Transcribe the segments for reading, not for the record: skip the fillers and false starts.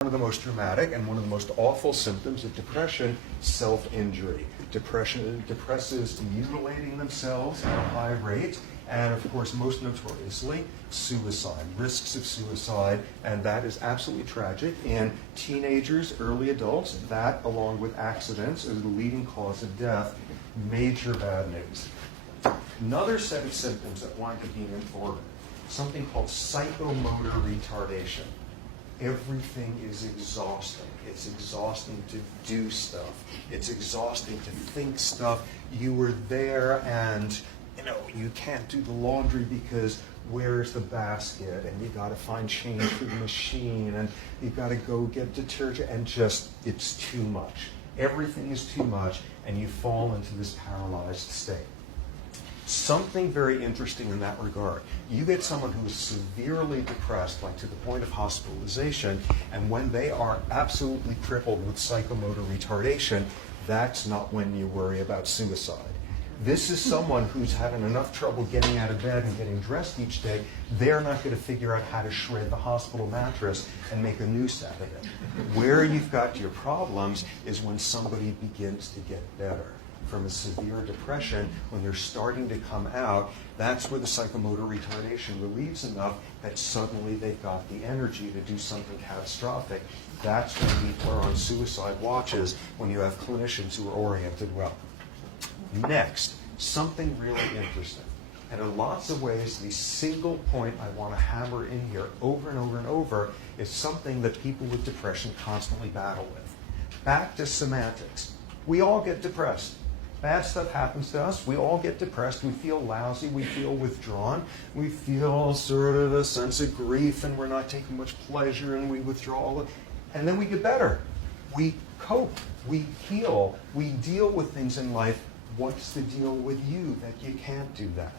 One of the most dramatic and one of the most awful symptoms of depression, self-injury. Depression depresses mutilating themselves at a high rate, and of course, most notoriously, suicide, risks of suicide, and that is absolutely tragic. In teenagers, early adults, that, along with accidents, is the leading cause of death. Major bad news. Another set of symptoms that wind up being important, something called psychomotor retardation. Everything is exhausting. It's exhausting to do stuff. It's exhausting to think stuff. You were there and you can't do the laundry because where's the basket? And you got to find change for the machine, and you got to go get detergent, and just, it's too much. Everything is too much, and you fall into this paralyzed state. Something very interesting in that regard. You get someone who is severely depressed, like to the point of hospitalization, and when they are absolutely crippled with psychomotor retardation, that's not when you worry about suicide. This is someone who's having enough trouble getting out of bed and getting dressed each day. They're not going to figure out how to shred the hospital mattress and make a noose out of it. Where you've got your problems is when somebody begins to get better from a severe depression. When they're starting to come out, that's where the psychomotor retardation relieves enough that suddenly they've got the energy to do something catastrophic. That's when people are on suicide watches, when you have clinicians who are oriented well. Next, something really interesting. And in lots of ways, the single point I want to hammer in here over and over and over is something that people with depression constantly battle with. Back to semantics. We all get depressed. Bad stuff happens to us. We all get depressed. We feel lousy. We feel withdrawn. We feel sort of a sense of grief, and we're not taking much pleasure, and we withdraw. And then we get better. We cope. We heal. We deal with things in life. What's the deal with you that you can't do that?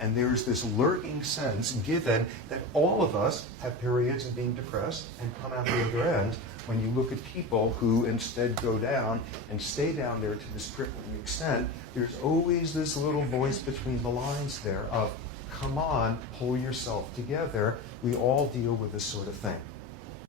And there's this lurking sense, given that all of us have periods of being depressed and come out the other end, when you look at people who instead go down and stay down there to this crippling extent, there's always this little voice between the lines there of, come on, pull yourself together. We all deal with this sort of thing.